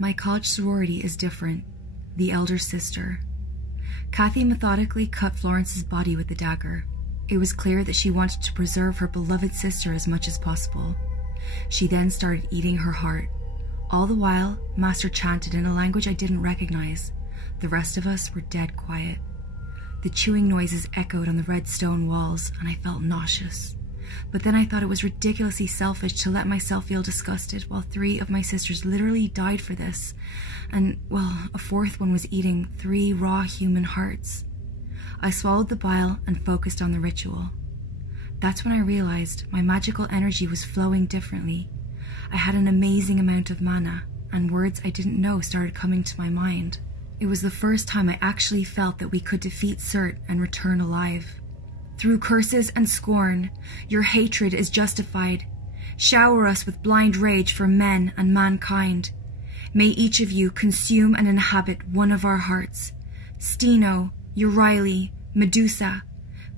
My college sorority is different. The elder sister. Kathy methodically cut Florence's body with the dagger. It was clear that she wanted to preserve her beloved sister as much as possible. She then started eating her heart. All the while, Master chanted in a language I didn't recognize. The rest of us were dead quiet. The chewing noises echoed on the red stone walls, and I felt nauseous. But then I thought it was ridiculously selfish to let myself feel disgusted while 3 of my sisters literally died for this, and, well, a 4th one was eating 3 raw human hearts. I swallowed the bile and focused on the ritual. That's when I realized my magical energy was flowing differently. I had an amazing amount of mana, and words I didn't know started coming to my mind. It was the first time I actually felt that we could defeat Cert and return alive. Through curses and scorn, your hatred is justified. Shower us with blind rage for men and mankind. May each of you consume and inhabit one of our hearts. Steno, Euryale, Medusa,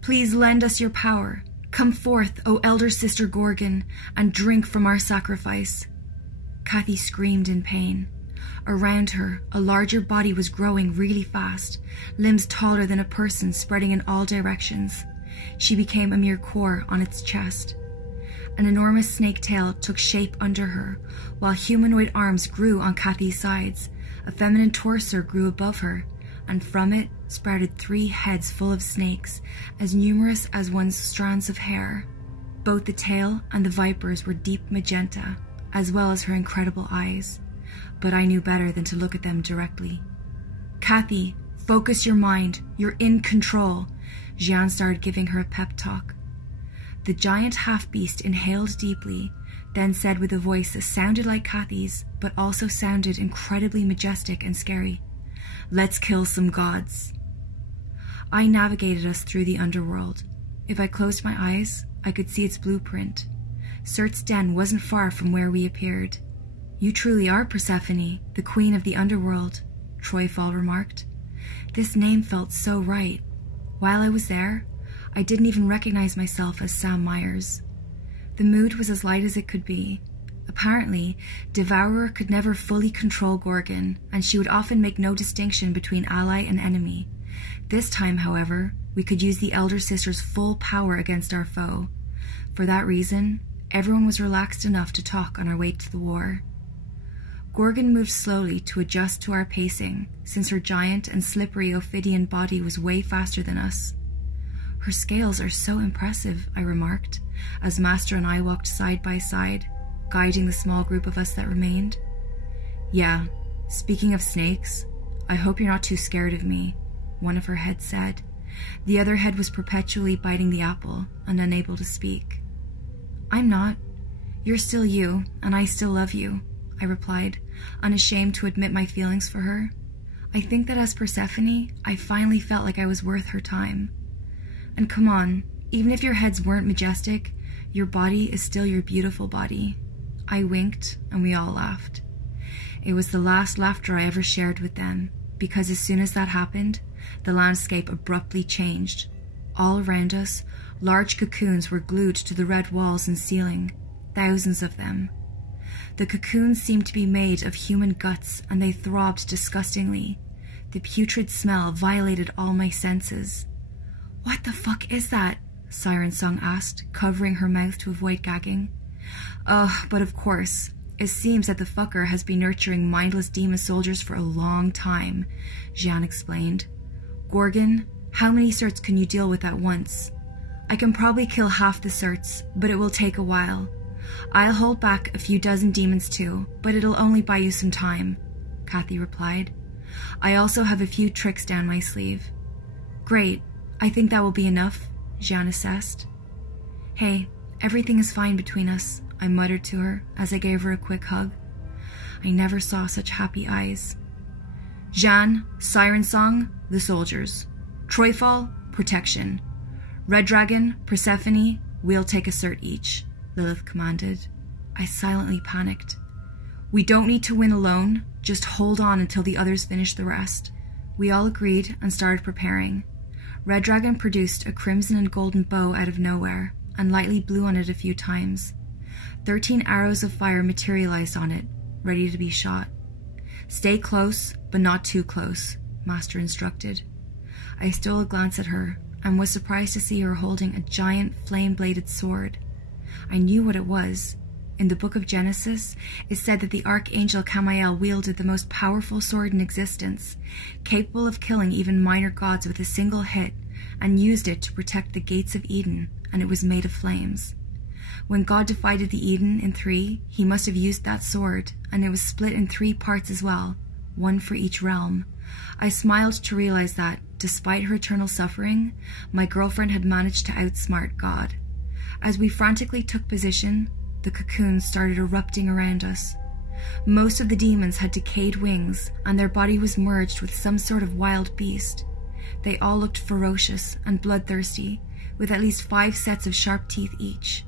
please lend us your power. Come forth, O elder sister Gorgon, and drink from our sacrifice. Kathy screamed in pain. Around her, a larger body was growing really fast, limbs taller than a person spreading in all directions. She became a mere core on its chest. An enormous snake tail took shape under her, while humanoid arms grew on Kathy's sides. A feminine torso grew above her, and from it sprouted 3 heads full of snakes, as numerous as one's strands of hair. Both the tail and the vipers were deep magenta, as well as her incredible eyes. But I knew better than to look at them directly. Kathy, focus your mind. You're in control. Jeanne started giving her a pep talk. The giant half-beast inhaled deeply, then said with a voice that sounded like Kathy's, but also sounded incredibly majestic and scary, "Let's kill some gods." I navigated us through the underworld. If I closed my eyes, I could see its blueprint. Cert's den wasn't far from where we appeared. "You truly are Persephone, the queen of the underworld," Troyfall remarked. This name felt so right. While I was there, I didn't even recognize myself as Sam Myers. The mood was as light as it could be. Apparently, Devourer could never fully control Gorgon, and she would often make no distinction between ally and enemy. This time, however, we could use the Elder Sister's full power against our foe. For that reason, everyone was relaxed enough to talk on our way to the war. Gorgon moved slowly to adjust to our pacing, since her giant and slippery Ophidian body was way faster than us. "Her scales are so impressive," I remarked, as Master and I walked side by side, guiding the small group of us that remained. "Yeah, speaking of snakes, I hope you're not too scared of me," one of her heads said. The other head was perpetually biting the apple and unable to speak. "I'm not. You're still you, and I still love you," I replied, unashamed to admit my feelings for her. I think that as Persephone, I finally felt like I was worth her time. And come on, even if your heads weren't majestic, your body is still your beautiful body. I winked, and we all laughed. It was the last laughter I ever shared with them, because as soon as that happened, the landscape abruptly changed. All around us, large cocoons were glued to the red walls and ceiling, thousands of them. The cocoons seemed to be made of human guts, and they throbbed disgustingly. The putrid smell violated all my senses. "What the fuck is that?" Siren Song asked, covering her mouth to avoid gagging. But of course, it seems that the fucker has been nurturing mindless demon soldiers for a long time," Jeanne explained. "Gorgon, how many Certs can you deal with at once?" "I can probably kill half the Certs, but it will take a while. I'll hold back a few dozen demons too, but it'll only buy you some time," Kathy replied. "I also have a few tricks down my sleeve." "Great, I think that will be enough," Jeanne assessed. "Hey, everything is fine between us," I muttered to her as I gave her a quick hug. I never saw such happy eyes. "Jeanne, Siren Song, the soldiers. Troyfall, protection. Red Dragon, Persephone, we'll take a Cert each," Lilith commanded. I silently panicked. "We don't need to win alone, just hold on until the others finish the rest." We all agreed and started preparing. Red Dragon produced a crimson and golden bow out of nowhere, and lightly blew on it a few times. 13 arrows of fire materialized on it, ready to be shot. Stay close, but not too close, Master instructed. I stole a glance at her and was surprised to see her holding a giant flame-bladed sword. I knew what it was. In the book of Genesis, it said that the archangel Camael wielded the most powerful sword in existence, capable of killing even minor gods with a single hit, and used it to protect the gates of Eden, and it was made of flames. When God divided the Eden in 3, he must have used that sword, and it was split in 3 parts as well, one for each realm. I smiled to realize that, despite her eternal suffering, my girlfriend had managed to outsmart God. As we frantically took position, the cocoons started erupting around us. Most of the demons had decayed wings, and their body was merged with some sort of wild beast. They all looked ferocious and bloodthirsty, with at least 5 sets of sharp teeth each.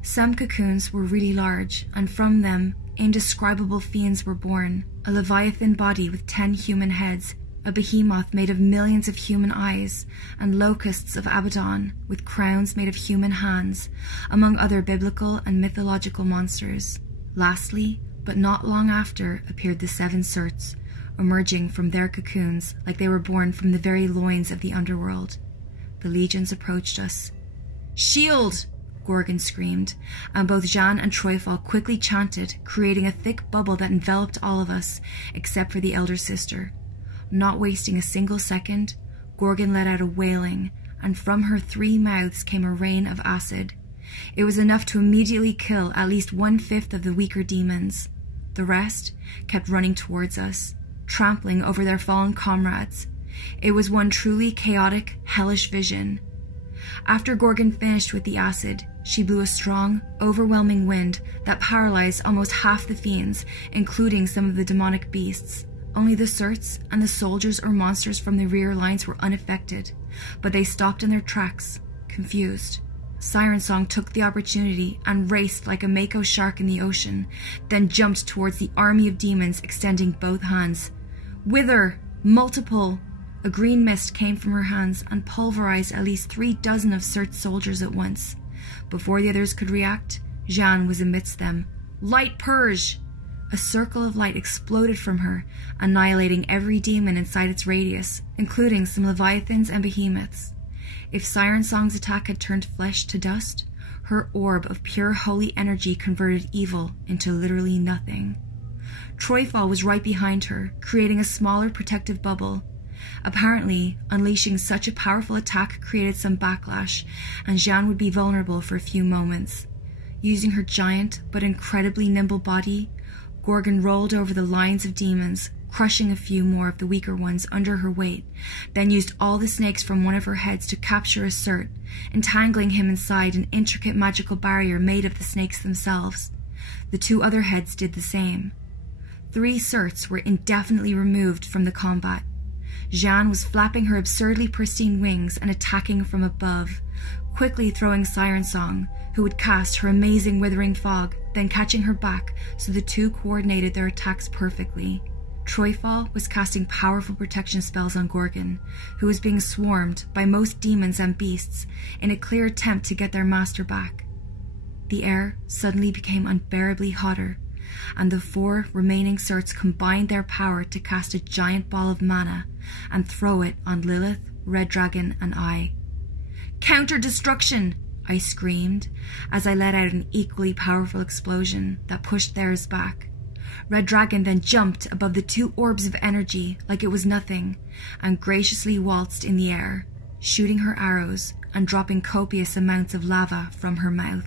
Some cocoons were really large, and from them, indescribable fiends were born, a leviathan body with 10 human heads, a behemoth made of millions of human eyes, and locusts of Abaddon with crowns made of human hands, among other biblical and mythological monsters. Lastly, but not long after, appeared the 7 Surts, emerging from their cocoons like they were born from the very loins of the underworld. The legions approached us. "Shield!" Gorgon screamed, and both Jeanne and Troyfall quickly chanted, creating a thick bubble that enveloped all of us, except for the elder sister. Not wasting a single second, Gorgon let out a wailing, and from her 3 mouths came a rain of acid. It was enough to immediately kill at least 1/5 of the weaker demons. The rest kept running towards us, trampling over their fallen comrades. It was one truly chaotic, hellish vision. After Gorgon finished with the acid, she blew a strong, overwhelming wind that paralyzed almost half the fiends, including some of the demonic beasts. Only the Surts and the soldiers or monsters from the rear lines were unaffected, but they stopped in their tracks, confused. Siren Song took the opportunity and raced like a mako shark in the ocean, then jumped towards the army of demons, extending both hands. "Wither! Multiple!" A green mist came from her hands and pulverized at least 3 dozen of Surt's soldiers at once. Before the others could react, Jeanne was amidst them. "Light Purge!" A circle of light exploded from her, annihilating every demon inside its radius, including some leviathans and behemoths. If Siren Song's attack had turned flesh to dust, her orb of pure holy energy converted evil into literally nothing. Troyfall was right behind her, creating a smaller protective bubble. Apparently, unleashing such a powerful attack created some backlash, and Jeanne would be vulnerable for a few moments. Using her giant but incredibly nimble body, Gorgon rolled over the lines of demons, crushing a few more of the weaker ones under her weight, then used all the snakes from one of her heads to capture a Surt, entangling him inside an intricate magical barrier made of the snakes themselves. The 2 other heads did the same. 3 Surts were indefinitely removed from the combat. Jeanne was flapping her absurdly pristine wings and attacking from above, quickly throwing Siren Song, who would cast her amazing withering fog, then catching her back so the 2 coordinated their attacks perfectly. Troyfall was casting powerful protection spells on Gorgon, who was being swarmed by most demons and beasts in a clear attempt to get their master back. The air suddenly became unbearably hotter, and the 4 remaining Surts combined their power to cast a giant ball of mana and throw it on Lilith, Red Dragon, and I. "Counter-destruction!" I screamed, as I let out an equally powerful explosion that pushed theirs back. Red Dragon then jumped above the 2 orbs of energy like it was nothing, and graciously waltzed in the air, shooting her arrows and dropping copious amounts of lava from her mouth.